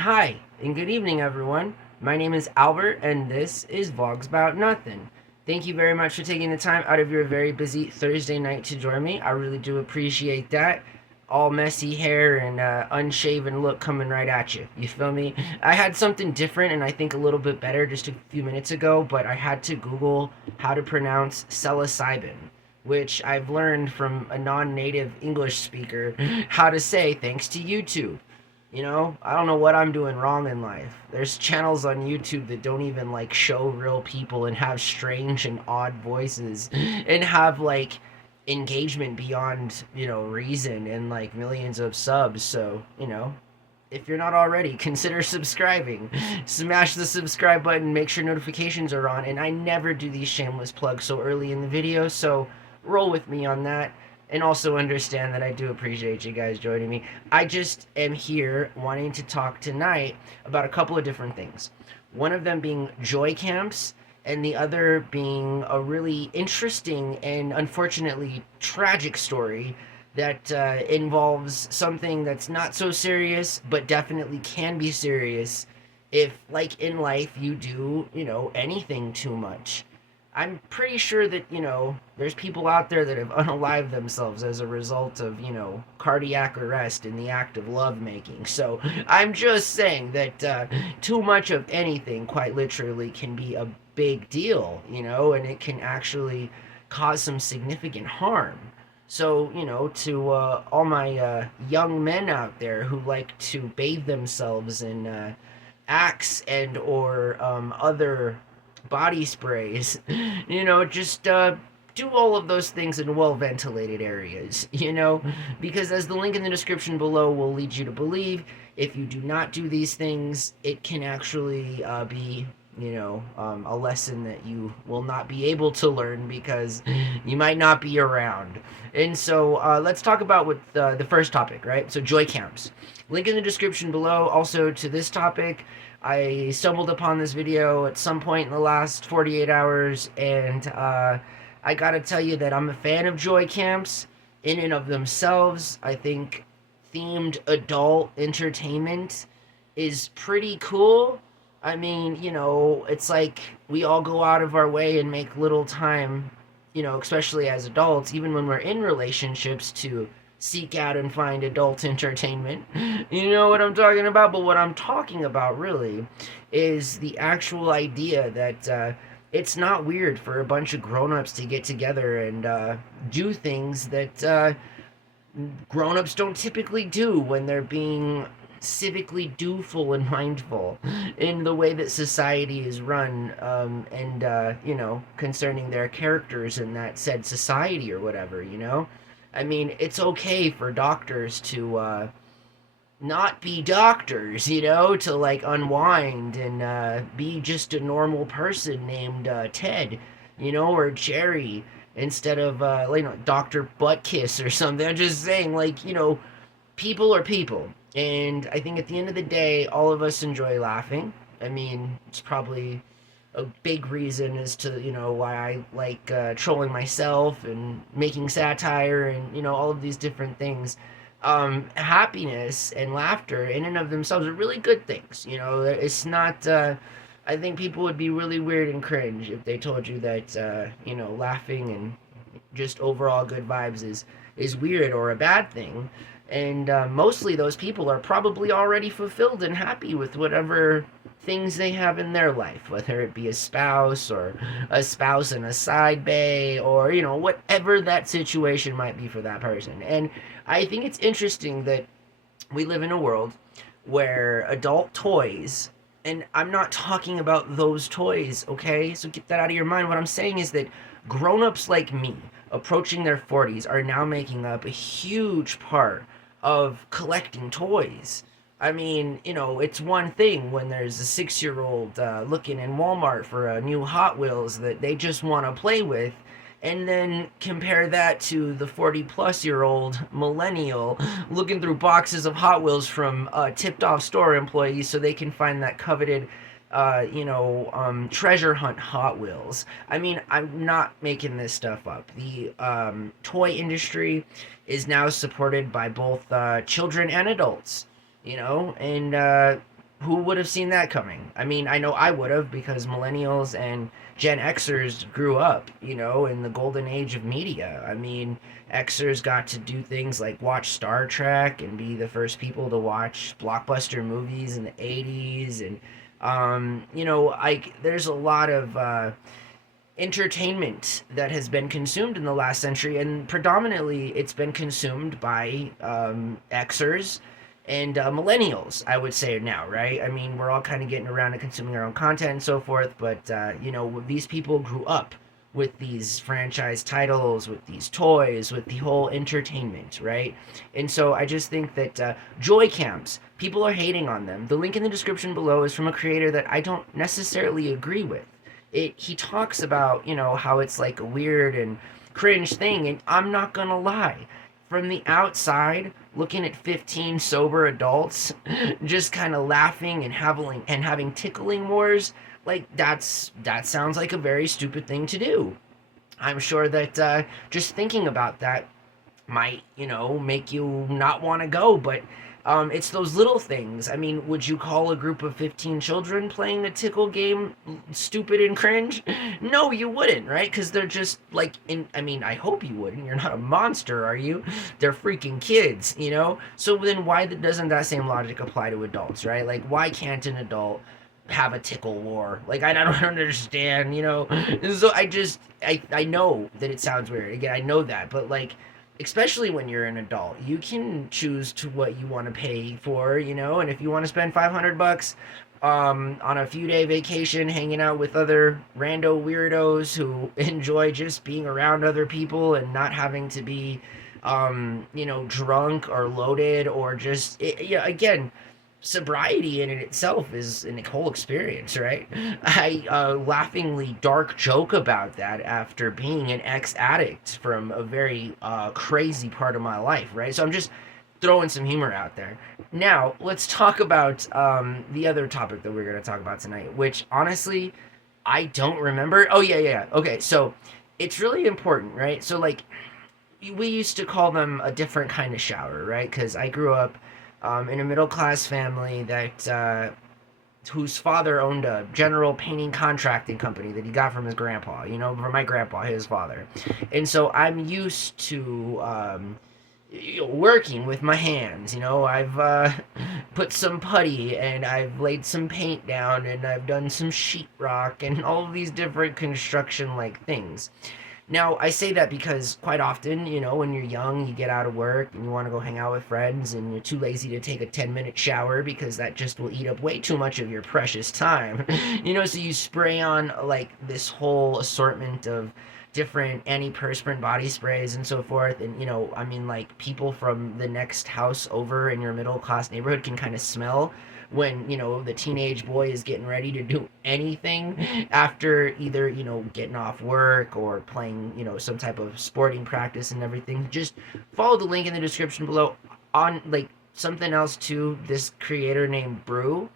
Hi, and good evening, everyone. My name is Albert, and this is Vlogs About Nothing. Thank you very much for taking the time out of your very busy Thursday night to join me. I really do appreciate that. All messy hair and unshaven look coming right at you. You feel me? I had something different and I think a little bit better just a few minutes ago, but I had to Google how to pronounce psilocybin, which I've learned from a non native English speaker how to say thanks to YouTube. I don't know what I'm doing wrong in life. There's channels on YouTube that don't even like show real people and have strange and odd voices and have like engagement beyond, reason and like millions of subs. So, if you're not already, consider subscribing. Smash the subscribe button, make sure notifications are on, and I never do these shameless plugs so early in the video, so roll with me on that. And also understand that I do appreciate you guys joining me. I just am here wanting to talk tonight about a couple of different things. One of them being joy camps, and the other being a really interesting and unfortunately tragic story that involves something that's not so serious, but definitely can be serious if, like in life, you do, anything too much. I'm pretty sure that, there's people out there that have unalived themselves as a result of, cardiac arrest in the act of lovemaking. So I'm just saying that too much of anything, quite literally, can be a big deal, and it can actually cause some significant harm. So, to all my young men out there who like to bathe themselves in Axe and or other body sprays, just do all of those things in well ventilated areas, because as the link in the description below will lead you to believe, if you do not do these things, it can actually be a lesson that you will not be able to learn because you might not be around. And so let's talk about what the first topic, right? So joy camps. Link in the description below. Also to this topic, I stumbled upon this video at some point in the last 48 hours, and I gotta tell you that I'm a fan of joy camps in and of themselves. I think themed adult entertainment is pretty cool. I mean, it's like we all go out of our way and make little time, especially as adults, even when we're in relationships, to seek out and find adult entertainment. You know what I'm talking about? But what I'm talking about really is the actual idea that it's not weird for a bunch of grown-ups to get together and do things that grown-ups don't typically do when they're being civically dooful and mindful in the way that society is run, and concerning their characters in that said society or whatever. I mean, it's okay for doctors to not be doctors, to like unwind and be just a normal person named Ted, or Jerry, instead of Dr. Buttkiss or something. I'm just saying, like, people are people. And I think at the end of the day, all of us enjoy laughing. I mean, it's probably a big reason as to, why I like trolling myself and making satire and, all of these different things. Happiness and laughter in and of themselves are really good things. It's not, I think people would be really weird and cringe if they told you that, laughing and just overall good vibes is weird or a bad thing. And mostly those people are probably already fulfilled and happy with whatever things they have in their life, whether it be a spouse or a spouse and a side bay, or whatever that situation might be for that person. And I think it's interesting that we live in a world where adult toys, and I'm not talking about those toys, okay? So get that out of your mind. What I'm saying is that grown-ups like me, approaching their 40s, are now making up a huge part of collecting toys. I mean, it's one thing when there's a 6-year-old looking in Walmart for a new Hot Wheels that they just want to play with, and then compare that to the 40-plus-year-old millennial looking through boxes of Hot Wheels from tipped-off store employees so they can find that coveted treasure hunt Hot Wheels. I mean, I'm not making this stuff up. The toy industry is now supported by both children and adults, and who would have seen that coming? I mean, I know I would have, because millennials and Gen Xers grew up, in the golden age of media. I mean, Xers got to do things like watch Star Trek and be the first people to watch blockbuster movies in the 80s. And, there's a lot of entertainment that has been consumed in the last century, and predominantly it's been consumed by Xers and millennials, I would say now, right? I mean, we're all kind of getting around to consuming our own content and so forth, but these people grew up with these franchise titles, with these toys, with the whole entertainment, right? And so I just think that joy cams, people are hating on them. The link in the description below is from a creator that I don't necessarily agree with. He talks about, how it's like a weird and cringe thing, and I'm not gonna lie, from the outside, looking at 15 sober adults just kind of laughing and having tickling wars, like that sounds like a very stupid thing to do. I'm sure that just thinking about that might, make you not want to go, but it's those little things. I mean, would you call a group of 15 children playing a tickle game stupid and cringe? No, you wouldn't, right? Because they're just like, I mean, I hope you wouldn't. You're not a monster, are you? They're freaking kids, So then why doesn't that same logic apply to adults, right? Like, why can't an adult have a tickle war? Like, I don't understand, So I know that it sounds weird. Again, I know that, but like, especially when you're an adult, you can choose to what you want to pay for, and if you want to spend $500 on a few day vacation hanging out with other rando weirdos who enjoy just being around other people and not having to be drunk or loaded, or just again, sobriety in it itself is a whole experience, right? I laughingly dark joke about that after being an ex-addict from a very crazy part of my life, right? So I'm just throwing some humor out there. Now, let's talk about the other topic that we're going to talk about tonight, which honestly, I don't remember. Oh, yeah. Okay, so it's really important, right? So, like, we used to call them a different kind of shower, right? Because I grew up in a middle class family that whose father owned a general painting contracting company that he got from his grandpa. From my grandpa, his father, and so I'm used to working with my hands. I've put some putty and I've laid some paint down and I've done some sheetrock and all of these different construction like things. Now, I say that because quite often, when you're young, you get out of work and you want to go hang out with friends and you're too lazy to take a 10-minute shower because that just will eat up way too much of your precious time. So you spray on like this whole assortment of different antiperspirant body sprays and so forth. And, I mean, like, people from the next house over in your middle class neighborhood can kind of smell when the teenage boy is getting ready to do anything after either getting off work or playing some type of sporting practice and everything. Just follow the link in the description below. On like something else too, this creator named Brew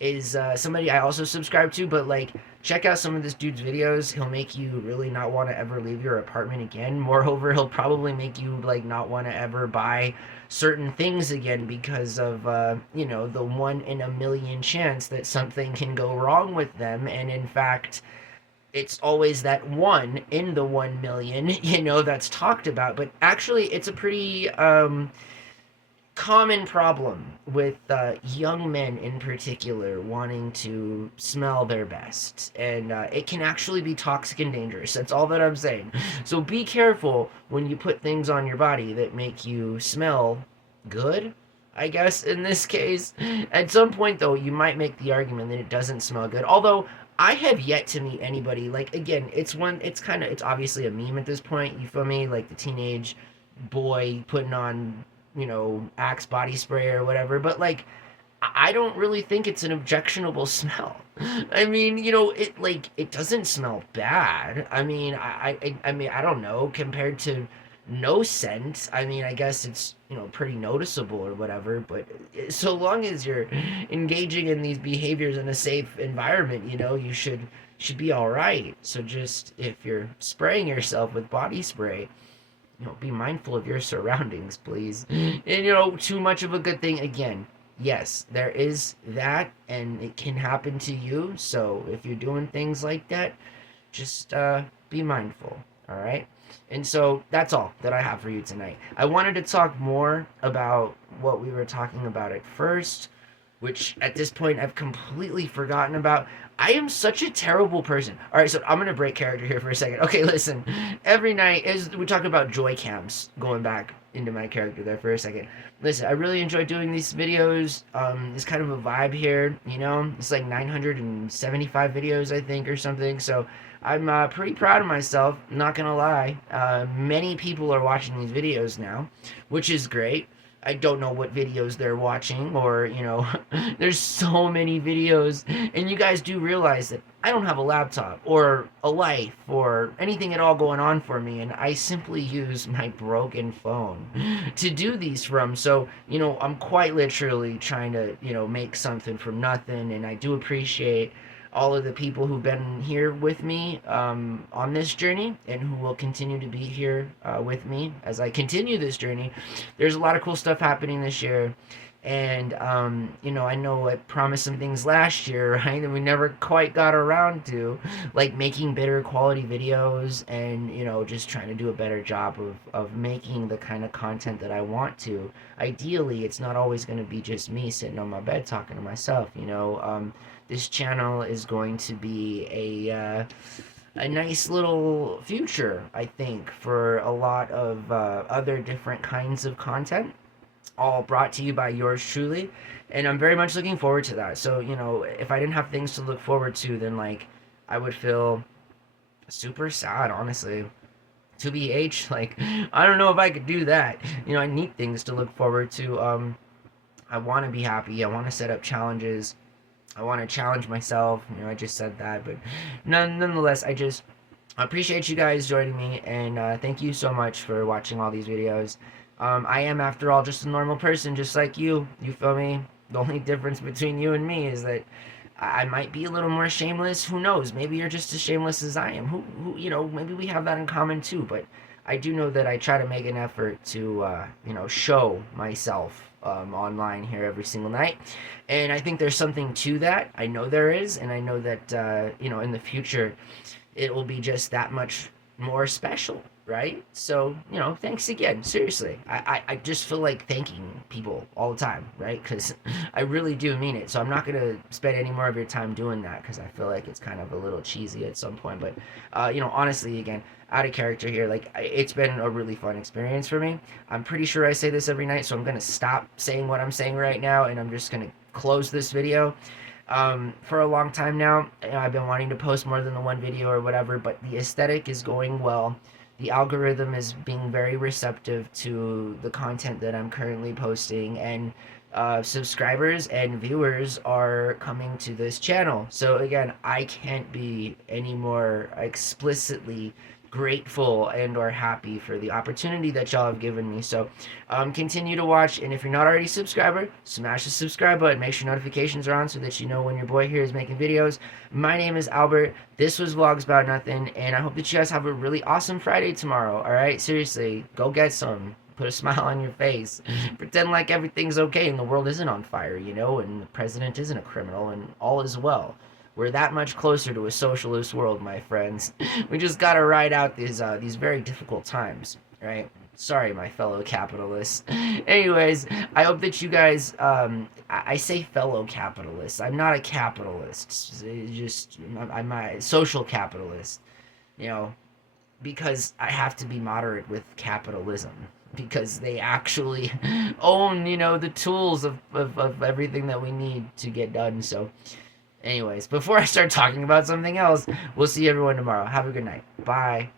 is somebody I also subscribe to, but like, check out some of this dude's videos. He'll make you really not want to ever leave your apartment again. Moreover, he'll probably make you like not want to ever buy certain things again because of the 1 in a million chance that something can go wrong with them. And in fact, it's always that 1 in the 1 million that's talked about, but actually it's a pretty common problem with young men in particular wanting to smell their best, and it can actually be toxic and dangerous. That's all that I'm saying. So be careful when you put things on your body that make you smell good, I guess, in this case. At some point though, you might make the argument that it doesn't smell good, although I have yet to meet anybody, like, again, it's obviously a meme at this point, you feel me, like the teenage boy putting on Axe body spray or whatever, but like, I don't really think it's an objectionable smell. I mean, it doesn't smell bad. I mean, I mean, I don't know, compared to no scent. I mean, I guess it's, pretty noticeable or whatever, but so long as you're engaging in these behaviors in a safe environment, you should be all right. So just, if you're spraying yourself with body spray, be mindful of your surroundings, please. And, too much of a good thing, again, yes, there is that, and it can happen to you. So if you're doing things like that, just be mindful. All right. And so that's all that I have for you tonight. I wanted to talk more about what we were talking about at first, which at this point I've completely forgotten about. I am such a terrible person. All right, so I'm gonna break character here for a second. Okay, listen. Every night, as we talk about joy cams, going back into my character there for a second. Listen, I really enjoy doing these videos. It's kind of a vibe here, you know. It's like 975 videos, I think, or something. So I'm pretty proud of myself. Not gonna lie. Many people are watching these videos now, which is great. I don't know what videos they're watching, or, you know, there's so many videos, and you guys do realize that I don't have a laptop or a life or anything at all going on for me, and I simply use my broken phone to do these from. So, you know, I'm quite literally trying to, you know, make something from nothing, and I do appreciate all of the people who've been here with me on this journey, and who will continue to be here with me as I continue this journey. There's a lot of cool stuff happening this year, and you know, I know I promised some things last year, right, and we never quite got around to, like making better quality videos, and, you know, just trying to do a better job of making the kind of content that I want to. Ideally, it's not always going to be just me sitting on my bed talking to myself, you know. This channel is going to be a nice little future, I think, for a lot of other different kinds of content, all brought to you by yours truly, and I'm very much looking forward to that. So, you know, if I didn't have things to look forward to, then, like, I would feel super sad, honestly. To BH, like, I don't know if I could do that. You know, I need things to look forward to. I want to be happy. I want to set up challenges. I want to challenge myself. You know, I just said that, but nonetheless, I appreciate you guys joining me, and thank you so much for watching all these videos. I am, after all, just a normal person, just like you. You feel me? The only difference between you and me is that I might be a little more shameless. Who knows? Maybe you're just as shameless as I am. You know, maybe we have that in common too. But I do know that I try to make an effort to, you know, show myself online here every single night, and I think there's something to that. I know there is, and I know that you know, in the future, it will be just that much more special, right? So, you know, thanks again. Seriously, I just feel like thanking people all the time, right? Because I really do mean it. So I'm not gonna spend any more of your time doing that, because I feel like it's kind of a little cheesy at some point. But you know, honestly, again, out of character here, like, it's been a really fun experience for me. I'm pretty sure I say this every night, so I'm gonna stop saying what I'm saying right now, and I'm just gonna close this video. For a long time now, you know, I've been wanting to post more than the one video or whatever, but the aesthetic is going well. The algorithm is being very receptive to the content that I'm currently posting, and subscribers and viewers are coming to this channel. So again, I can't be any more explicitly grateful and or happy for the opportunity that y'all have given me. So continue to watch, and if you're not already a subscriber, smash the subscribe button. Make sure notifications are on so that you know when your boy here is making videos. My name is Albert. This was Vlogs About Nothing, and I hope that you guys have a really awesome Friday tomorrow. All right, seriously, go get some. Put a smile on your face. Pretend like everything's okay and the world isn't on fire, you know, and the president isn't a criminal, and all is well. We're that much closer to a socialist world, my friends. We just gotta ride out these very difficult times, right? Sorry, my fellow capitalists. Anyways, I hope that you guys, I say fellow capitalists. I'm not a capitalist. I'm a social capitalist, you know, because I have to be moderate with capitalism, because they actually own, you know, the tools of everything that we need to get done. So anyways, before I start talking about something else, we'll see everyone tomorrow. Have a good night. Bye.